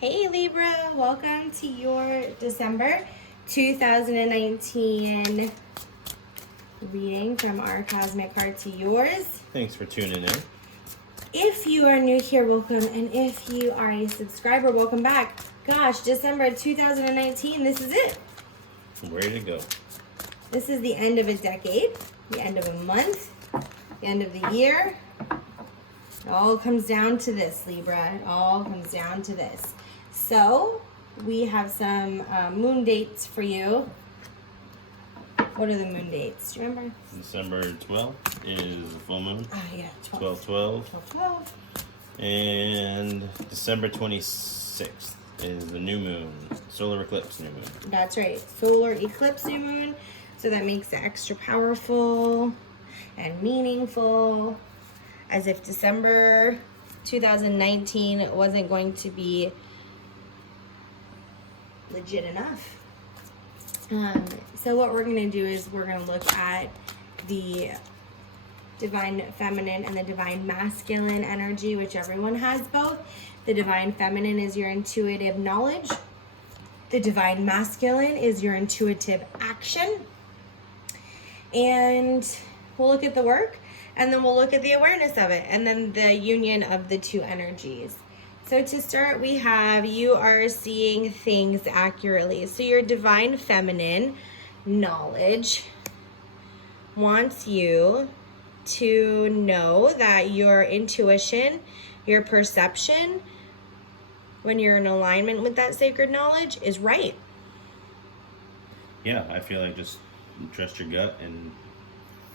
Hey Libra, welcome to your December 2019 reading from our cosmic card to yours. Thanks for tuning in. If you are new here, welcome, and if you are a subscriber, welcome back. Gosh, December 2019, this is it. I'm ready to go. This is the end of a decade, the end of a month, the end of the year. It all comes down to this, Libra. It all comes down to this. So, we have some moon dates for you. What are the moon dates? Do you remember? December 12th is the full moon. Oh, yeah. 12/12. 12/12. And December 26th is the new moon. Solar eclipse new moon. That's right. Solar eclipse new moon. So that makes it extra powerful and meaningful. As if December 2019 wasn't going to be legit enough. So what we're going to do is we're going to look at the divine feminine and the divine masculine energy, which everyone has both. The divine feminine is your intuitive knowledge. The divine masculine is your intuitive action. And we'll look at the work, and then we'll look at the awareness of it, and then the union of the two energies. So to start, we have you are seeing things accurately. So your divine feminine knowledge wants you to know that your intuition, your perception, when you're in alignment with that sacred knowledge, is right. Yeah, I feel like just trust your gut and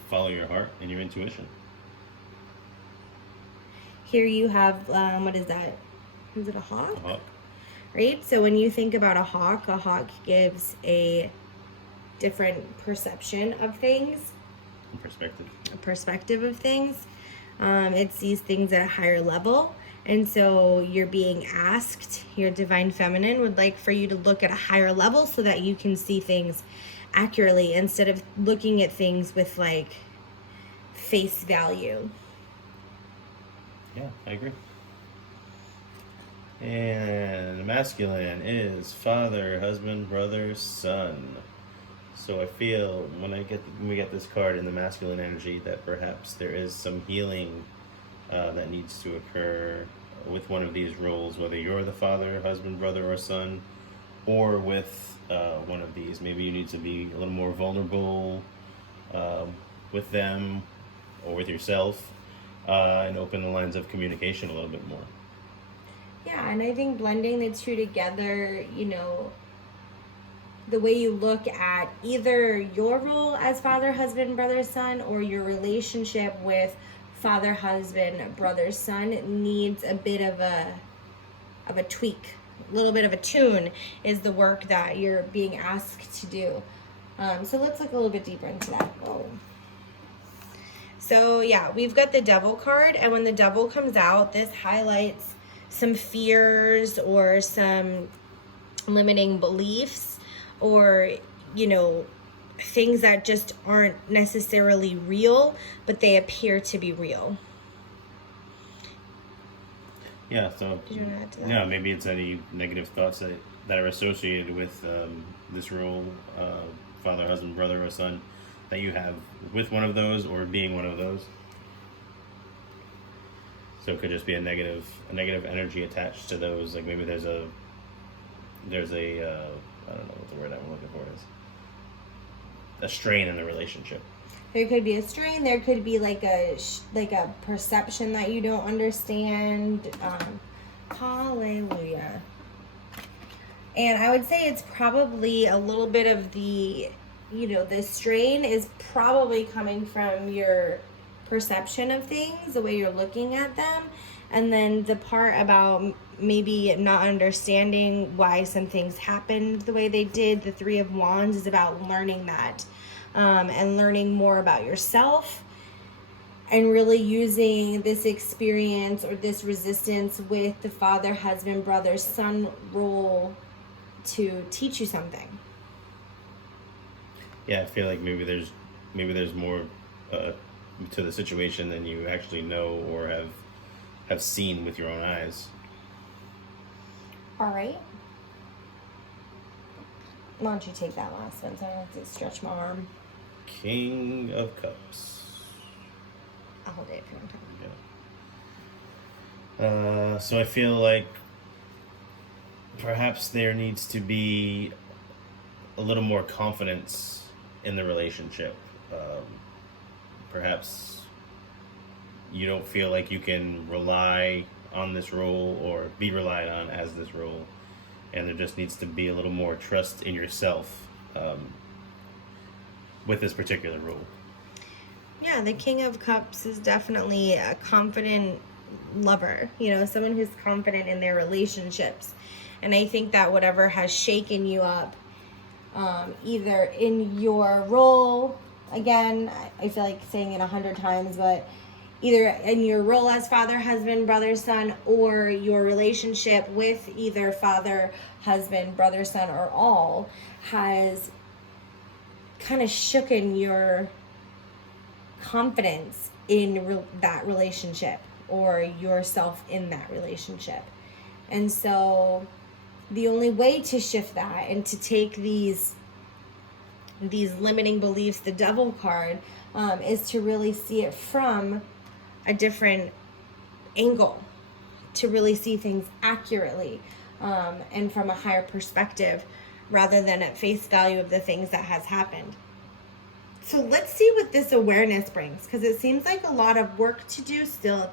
follow your heart and your intuition. Here you have, what is that? Is it a hawk? A hawk. Right? So when you think about a hawk gives a different perception of things. Perspective. A perspective of things. It sees things at a higher level. And so you're being asked, your divine feminine would like for you to look at a higher level so that you can see things accurately instead of looking at things with like face value. Yeah, I agree. And masculine is father, husband, brother, son. So I feel when we get this card in the masculine energy that perhaps there is some healing that needs to occur with one of these roles, whether you're the father, husband, brother, or son, or with one of these. Maybe you need to be a little more vulnerable with them or with yourself and open the lines of communication a little bit more. Yeah, and I think blending the two together, you know, the way you look at either your role as father, husband, brother, son, or your relationship with father, husband, brother, son needs a bit of a tweak. A little bit of a tune is the work that you're being asked to do. So let's look a little bit deeper into that. Oh. So yeah, we've got the devil card, and when the devil comes out, this highlights some fears or some limiting beliefs or, you know, things that just aren't necessarily real, but they appear to be real. Yeah, so Did you want to add to that? yeah, maybe it's any negative thoughts that are associated with this role, father, husband, brother, or son, that you have with one of those or being one of those. So it could just be a negative energy attached to those. Like maybe there's a I don't know what the word I'm looking for is. A strain in the relationship. There could be a strain. There could be like a perception that you don't understand. Hallelujah. And I would say it's probably a little bit of the, you know, the strain is probably coming from your perception of things, the way you're looking at them, and then the part about maybe not understanding why some things happened the way they did. The Three of Wands is about learning that and learning more about yourself and really using this experience or this resistance with the father, husband, brother, son role to teach you something. Yeah, I feel like maybe there's more to the situation than you actually know or have seen with your own eyes. All right. Why don't you take that last one so I don't have to stretch my arm? King of Cups. I'll hold it if you want to. So I feel like perhaps there needs to be a little more confidence in the relationship. Perhaps you don't feel like you can rely on this role or be relied on as this role, and there just needs to be a little more trust in yourself with this particular role. Yeah, the King of Cups is definitely a confident lover, someone who's confident in their relationships. And I think that whatever has shaken you up, either in your role, again, I feel like saying it 100 times, but either in your role as father, husband, brother, son, or your relationship with either father, husband, brother, son, or all, has kind of shooken your confidence in that relationship or yourself in that relationship. And so the only way to shift that and to take these limiting beliefs, the devil card, is to really see it from a different angle, to really see things accurately, and from a higher perspective rather than at face value of the things that has happened. So let's see what this awareness brings, because it seems like a lot of work to do still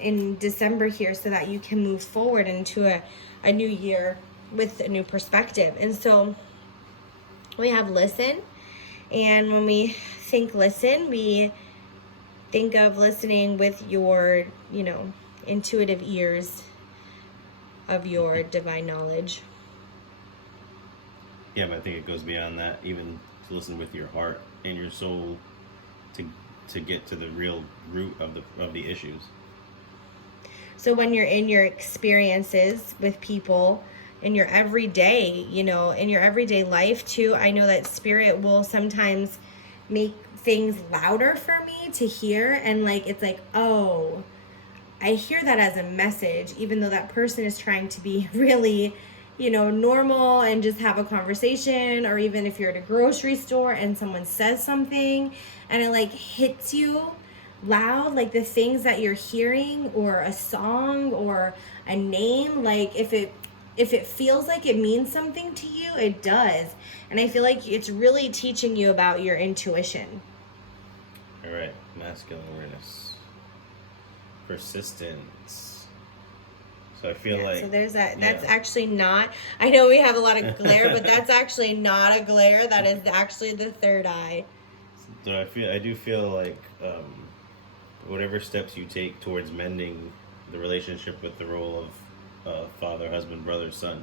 in December here so that you can move forward into a new year with a new perspective. And so we have listen, and when we think listen, we think of listening with your, intuitive ears of your divine knowledge. Yeah, but I think it goes beyond that, even to listen with your heart and your soul to get to the real root of the issues. So when you're in your experiences with people, in your everyday, in your everyday life too, I know that spirit will sometimes make things louder for me to hear, and it's like, oh, I hear that as a message, even though that person is trying to be really, normal and just have a conversation. Or even if you're at a grocery store and someone says something and it hits you loud, the things that you're hearing, or a song or a name, if it feels like it means something to you, it does. And I feel like it's really teaching you about your intuition. All right, masculine awareness, persistence. So I feel like, so there's that. That's actually not, I know we have a lot of glare, but that's actually not a glare. That is actually the third eye. So I do feel like whatever steps you take towards mending the relationship with the role of father, husband, brother, son,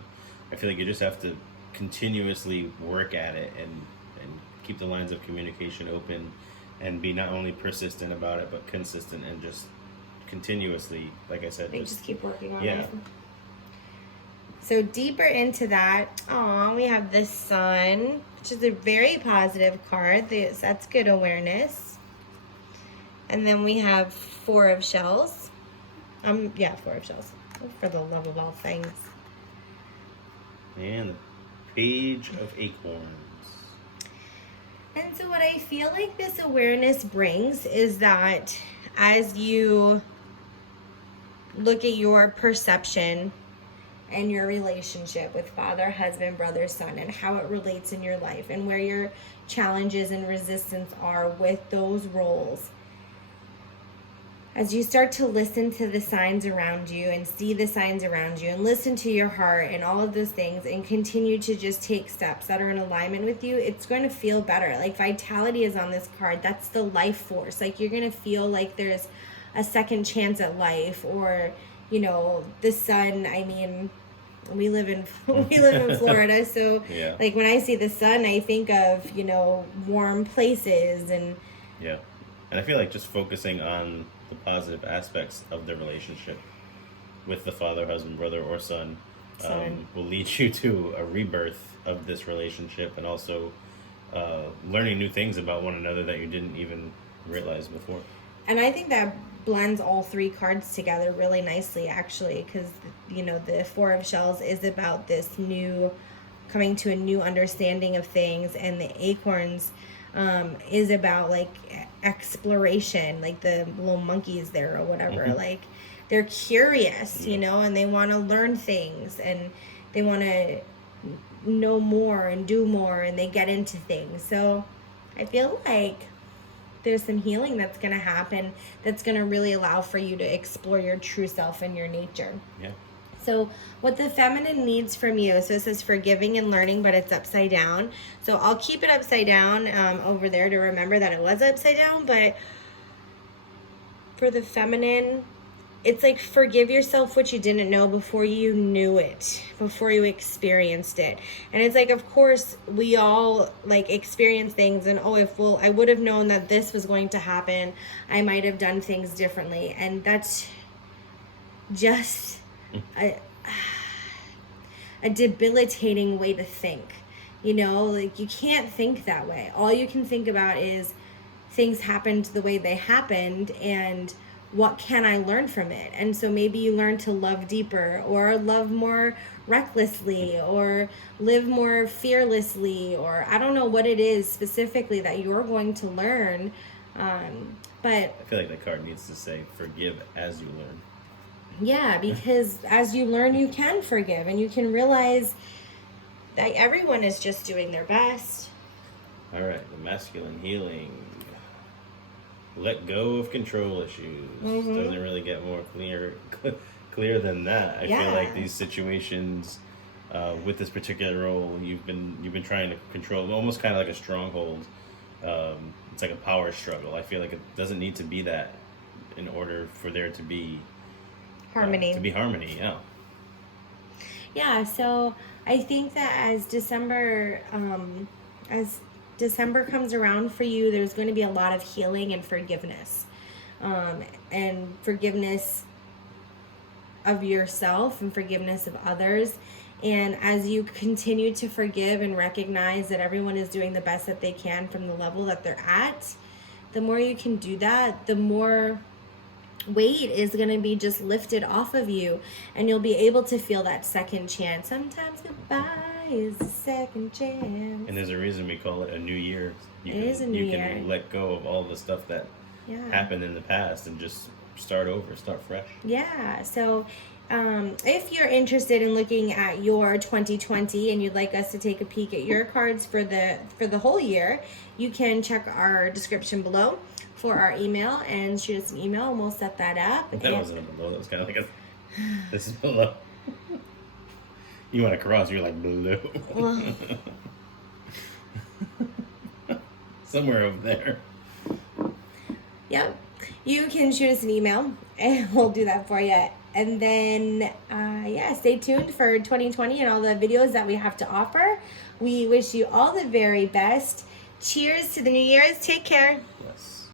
I feel like you just have to continuously work at it and keep the lines of communication open and be not only persistent about it, but consistent and just continuously, like I said, just keep working on it. Yeah. So deeper into that, we have the Sun, which is a very positive card. That's good awareness. And then we have Four of Shells. Four of Shells. For the love of all things. And the Page of Acorns. And so what I feel like this awareness brings is that as you look at your perception and your relationship with father, husband, brother, son, and how it relates in your life and where your challenges and resistance are with those roles, as you start to listen to the signs around you and see the signs around you and listen to your heart and all of those things and continue to just take steps that are in alignment with you, it's going to feel better. Vitality is on this card. That's the life force. You're going to feel like there's a second chance at life, or, the sun. I mean, we live in Florida, so yeah. When I see the sun, I think of, warm places and yeah. And I feel like just focusing on the positive aspects of the relationship with the father, husband, brother, or son will lead you to a rebirth of this relationship, and also learning new things about one another that you didn't even realize before. And I think that blends all three cards together really nicely, actually, because, you know, the Four of Shells is about this new, coming to a new understanding of things, and the Acorns is about, like, exploration, like the little monkeys there or whatever. Like, they're curious, you know, and they want to learn things, and they want to know more and do more, and they get into things. So I feel like there's some healing that's going to happen that's going to really allow for you to explore your true self and your nature. Yeah. So what the feminine needs from you, so it says forgiving and learning, but it's upside down. So I'll keep it upside down over there to remember that it was upside down. But for the feminine, it's like forgive yourself what you didn't know before you knew it, before you experienced it. And it's like, of course, we all like experience things, and I would have known that this was going to happen, I might have done things differently. And that's just a debilitating way to think. You know, like, you can't think that way. All you can think about is things happened the way they happened, and what can I learn from it? And so maybe you learn to love deeper, or love more recklessly, or live more fearlessly, or I don't know what it is specifically that you're going to learn. But I feel like the card needs to say forgive as you learn. Yeah, because as you learn, you can forgive, and you can realize that everyone is just doing their best. All right, the masculine healing. Let go of control issues. Doesn't really get more clear than that. I feel like these situations with this particular role, you've been trying to control, almost kind of like a stronghold. It's like a power struggle. I feel like it doesn't need to be that in order for there to be harmony. Yeah. Yeah, so I think that as December comes around for you, there's going to be a lot of healing and forgiveness. And forgiveness of yourself and forgiveness of others. And as you continue to forgive and recognize that everyone is doing the best that they can from the level that they're at, the more you can do that, the more weight is going to be just lifted off of you, and you'll be able to feel that second chance. Sometimes goodbye is a second chance. And there's a reason we call it a new year. You can let go of all the stuff that happened in the past and just start over, start fresh. Yeah, so if you're interested in looking at your 2020 and you'd like us to take a peek at your cards for the whole year, you can check our description below for our email and shoot us an email, and we'll set that up. That wasn't a below. That was kind of like this is below. You went across. You're like below. Somewhere over there. Yep. You can shoot us an email, and we'll do that for you. And then, stay tuned for 2020 and all the videos that we have to offer. We wish you all the very best. Cheers to the New Year's. Take care.